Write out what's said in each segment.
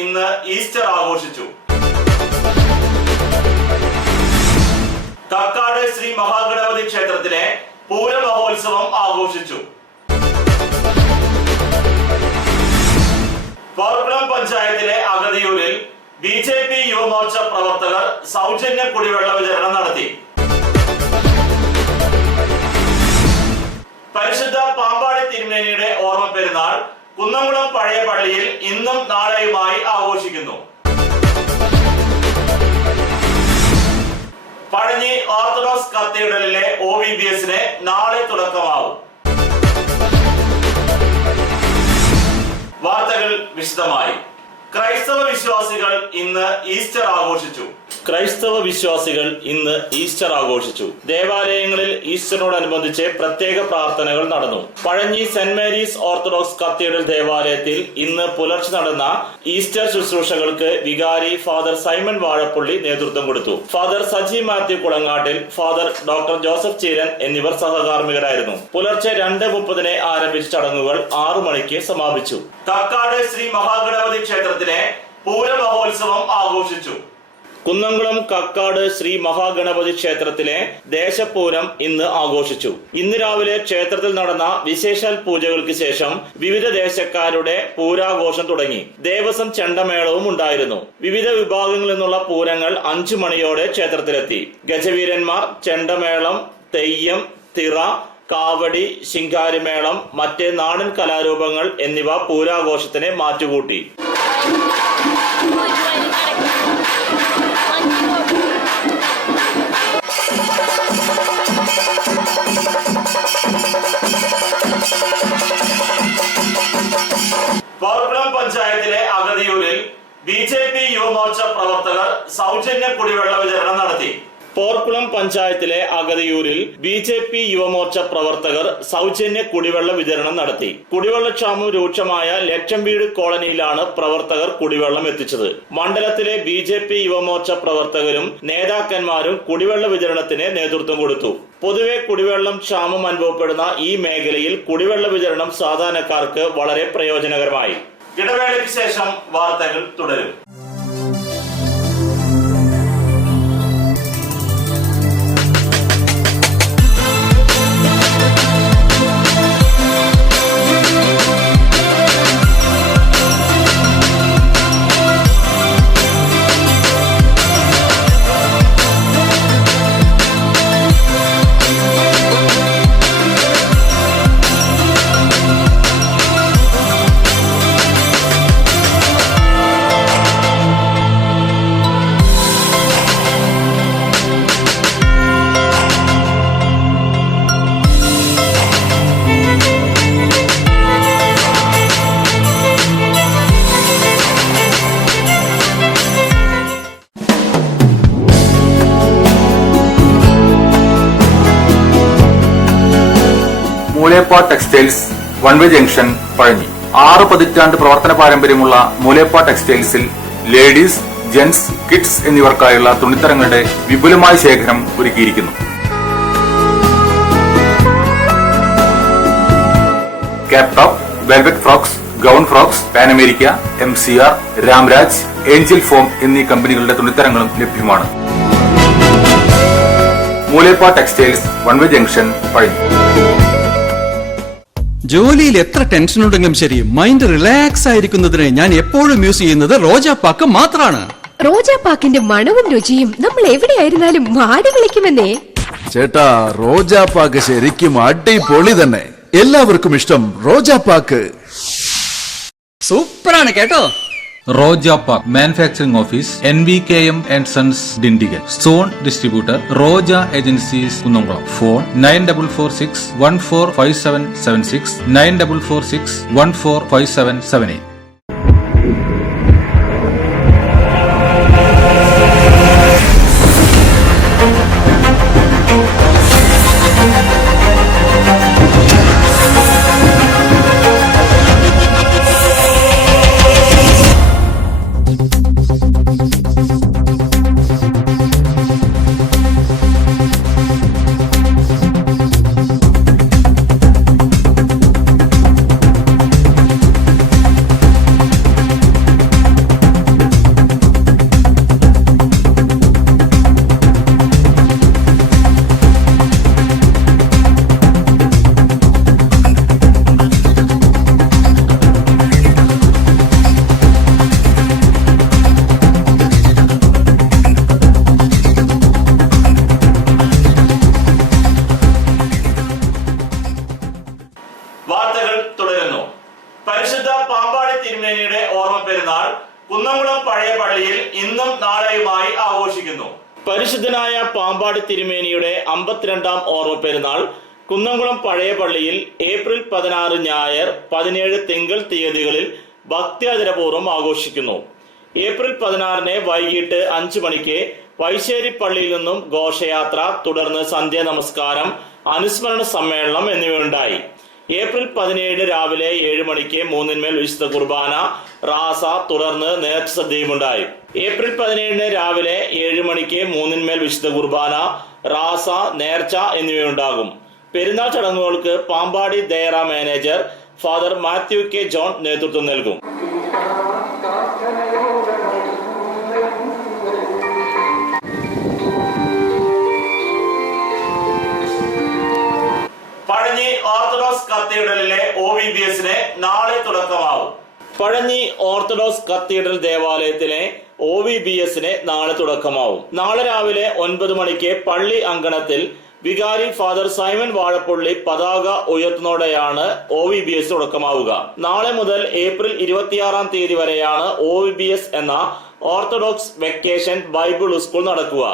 ഇന്ന് ഈസ്റ്റർ ആഘോഷിച്ചു. കക്കാട് ശ്രീ മഹാഗണപതി ക്ഷേത്രത്തിലെ പൂരമഹോത്സവം ആഘോഷിച്ചു. പോർക്കുളം പഞ്ചായത്തിലെ അഗതിയൂരിൽ BJP യുവമോർച്ച പ്രവർത്തകർ സൗജന്യ കുടിവെള്ള വിതരണം നടത്തി. പരിശുദ്ധ പാമ്പാടി തിരുമേനിയുടെ ഓർമ്മ പെരുന്നാൾ കുന്നംകുളം പഴയ പള്ളിയിൽ ഇന്നും നാളെയുമായി ആഘോഷിക്കുന്നു. പഴഞ്ഞി ഓർത്തഡോക്സ് കത്തീഡ്രലിലെ OVBSന് നാളെ തുടക്കമാവും. വാർത്തകൾ വിശദമായി. ക്രൈസ്തവ വിശ്വാസികൾ ഇന്ന് ഈസ്റ്റർ ആഘോഷിച്ചു. ദേവാലയങ്ങളിൽ ഈസ്റ്ററിനോടനുബന്ധിച്ച് പ്രത്യേക പ്രാർത്ഥനകൾ നടന്നു. Pazhanji saint Mary's orthodox cathedral ദേവാലയത്തിൽ ഇന്ന് പുലർച്ചെ നടന്ന ഈസ്റ്റർ ശുശ്രൂഷകൾക്ക് വികാരി ഫാദർ സൈമൺ വാഴപ്പള്ളി നേതൃത്വം കൊടുത്തു. Father Saji Mathew Kulangattil, father doctor Joseph Cheeran എന്നിവർ സഹകാർമ്മികരായിരുന്നു. പുലർച്ചെ 2:30 ആരംഭിച്ച ചടങ്ങുകൾ 6 മണിക്ക് സമാപിച്ചു. കക്കാട് ശ്രീ മഹാഗണപതി ക്ഷേത്രത്തിലെ പൂരമഹോത്സവം ആഘോഷിച്ചു. കുന്നംകുളം കക്കാട് ശ്രീ മഹാഗണപതി ക്ഷേത്രത്തിലെ ദേശപൂരം ഇന്ന് ആഘോഷിച്ചു. ഇന്ന് രാവിലെ ക്ഷേത്രത്തിൽ നടന്ന വിശേഷാൽ പൂജകൾക്ക് ശേഷം വിവിധ ദേശക്കാരുടെ പൂരാഘോഷം തുടങ്ങി. ദേവസ്വം ചെണ്ടമേളവും ഉണ്ടായിരുന്നു. വിവിധ വിഭാഗങ്ങളിൽ നിന്നുള്ള പൂരങ്ങൾ 5 മണിയോടെ ക്ഷേത്രത്തിലെത്തി. ഗജവീരന്മാർ, ചെണ്ടമേളം, തെയ്യം, തിറ, കാവടി, ശിങ്കാരിമേളം, മറ്റ് നാടൻ കലാരൂപങ്ങൾ എന്നിവ പൂരാഘോഷത്തിന് മാറ്റുകൂട്ടി. പോർക്കുളം പഞ്ചായത്തിലെ അഗതിയൂരിൽ BJP യുവമോർച്ച പ്രവർത്തകർ സൗജന്യ കുടിവെള്ള വിതരണം നടത്തി. പോർക്കുളം പഞ്ചായത്തിലെ അഗതിയൂരിൽ BJP യുവമോർച്ച പ്രവർത്തകർ സൗജന്യ കുടിവെള്ള വിതരണം നടത്തി. കുടിവെള്ളക്ഷാമം രൂക്ഷമായ ലക്ഷം വീട് കോളനിയിലാണ് പ്രവർത്തകർ കുടിവെള്ളം എത്തിച്ചത്. മണ്ഡലത്തിലെ BJP യുവമോർച്ച പ്രവർത്തകരും നേതാക്കന്മാരും കുടിവെള്ള വിതരണത്തിന് നേതൃത്വം കൊടുത്തു. പൊതുവെ കുടിവെള്ളം ക്ഷാമം അനുഭവപ്പെടുന്ന ഈ മേഖലയിൽ കുടിവെള്ള വിതരണം സാധാരണക്കാർക്ക് വളരെ പ്രയോജനകരമായി. ഇടവേളയ്ക്ക് ശേഷം വാർത്തകൾ തുടരും. Moolepa textiles one way junction Pazhanji. 6 പതിറ്റാണ്ട് പ്രവർത്തന പാരമ്പര്യമുള്ള മൂലേപ്പ ടെക്സ്റ്റൈൽസിൽ ലേഡീസ്, ജെന്റ്സ്, കിഡ്സ് എന്നിവർക്കായുള്ള തുണിത്തരങ്ങളുടെ വിപുലമായ ശേഖരം ഒരുക്കിയിരിക്കുന്നു. Cap top, velvet frocks, gown frocks, Pan America, MCR, Ramraj, Angel Form എന്നീ കമ്പനികളുടെ തുണിത്തരങ്ങളും ലഭ്യമാണ്. Moolepa textiles one way junction Pazhanji. ജോലിയിൽ എത്ര ടെൻഷൻ ഉണ്ടെങ്കിലും ശരി, മൈൻഡ് റിലാക്സ് ആയിരിക്കുന്നതിന് ഞാൻ എപ്പോഴും യൂസ് ചെയ്യുന്നത് റോജാപ്പാക്ക് മാത്രമാണ്. റോജാപ്പാക്കിന്റെ മണവും രുചിയും നമ്മൾ എവിടെയായിരുന്നാലും മാടി വിളിക്കുമെന്നേ. ചേട്ടാ, റോജാപ്പാക്ക് ശരിക്കും അടിപൊളി തന്നെ. എല്ലാവർക്കും ഇഷ്ടം റോജാപ്പാക്ക്. സൂപ്പറാണ് കേട്ടോ. Roja Park Manufacturing Office, NVKM and Sons, Dindigul. Zone Distributor, Roja Agencies, Kunnamkulam. Phone 9446 145776 9446 145778. പെരുന്നാൾ കുന്നംകുളം പഴയ പള്ളിയിൽ ഇന്നും നാളെയുമായി ആഘോഷിക്കുന്നു. പരിശുദ്ധനായ പാമ്പാടി തിരുമേനിയുടെ 52ാം ഓർമ്മ പെരുന്നാൾ കുന്നംകുളം പഴയ പള്ളിയിൽ ഏപ്രിൽ 16 ഞായർ 17 തിങ്കൾ തീയതികളിൽ ഭക്ത്യാദരപൂർവ്വം ആഘോഷിക്കുന്നു. ഏപ്രിൽ 16 വൈകിട്ട് 5 മണിക്ക് വൈശ്ശേരി പള്ളിയിൽ നിന്നും ഘോഷയാത്ര, തുടർന്ന് സന്ധ്യാ നമസ്കാരം, അനുസ്മരണ സമ്മേളനം എന്നിവയുണ്ടായി. ഏപ്രിൽ 17 രാവിലെ 7 മണിക്ക് 3 വിശുദ്ധ കുർബാന, റാസ, തുടർന്ന് നേർച്ച സദ്യയുമുണ്ടായി. ഏപ്രിൽ 17 രാവിലെ 7 മണിക്ക് 3 വിശുദ്ധ കുർബാന, റാസ, നേർച്ച എന്നിവയുണ്ടാകും. പെരുന്നാൾ ചടങ്ങുകൾക്ക് പാമ്പാടി ദയറ manager father Matthew K John നേതൃത്വം നൽകും. പഴഞ്ഞി ഓർത്തഡോക്സ് കത്തീഡ്രലിലെ OVBSന് നാളെ തുടക്കമാവും. പഴഞ്ഞി ഓർത്തഡോക്സ് കത്തീഡ്രൽ ദേവാലയത്തിലെ OVBSന് നാളെ തുടക്കമാവും. നാളെ രാവിലെ 9 മണിക്ക് പള്ളി അങ്കണത്തിൽ വികാരി ഫാദർ സൈമൺ വാഴപ്പള്ളി പതാക ഉയർത്തുന്നതോടെയാണ് OVBS തുടക്കമാവുക. നാളെ മുതൽ ഏപ്രിൽ 26 തീയതി വരെയാണ് OVBS എന്ന ഓർത്തഡോക്സ് വെക്കേഷൻ ബൈബിൾ സ്കൂൾ നടക്കുക.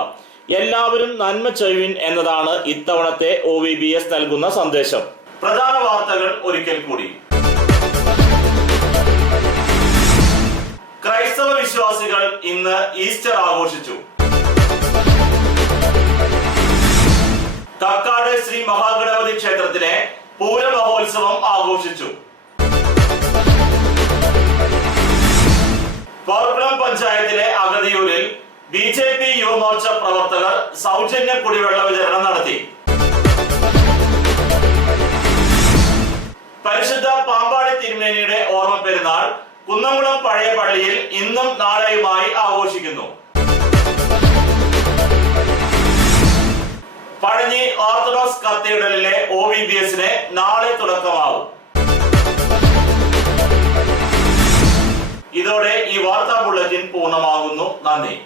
എല്ലാവരും നന്മ ചെയ്യുവിൻ എന്നതാണ് ഇത്തവണത്തെ OVBS നൽകുന്ന സന്ദേശം. പ്രധാന വാർത്തകൾ ഒരിക്കൽ കൂടി. ക്രൈസ്തവ വിശ്വാസികൾ ഇന്ന് ഈസ്റ്റർ ആഘോഷിച്ചു. കക്കാട് ശ്രീ മഹാഗണപതി ക്ഷേത്രത്തിലെ പൂരമഹോത്സവം ആഘോഷിച്ചു. പോർക്കുളം പഞ്ചായത്തിലെ അഗതിയൂരിൽ BJP യുവമോർച്ച പ്രവർത്തകർ സൗജന്യ കുടിവെള്ള വിതരണം നടത്തി. പരിശുദ്ധ പാമ്പാടി തിരുമേനിയുടെ ഓർമ്മ പെരുന്നാൾ കുന്നംകുളം പഴയ പള്ളിയിൽ ഇന്നും നാളെയുമായി ആഘോഷിക്കുന്നു. പഴഞ്ഞി ഓർത്തഡോക്സ് കത്തീഡ്രലിലെ OVBSന് നാളെ തുടക്കമാവും. ഇതോടെ ഈ വാർത്താ ബുള്ളറ്റിൻ പൂർണ്ണമാകുന്നു. നന്ദി.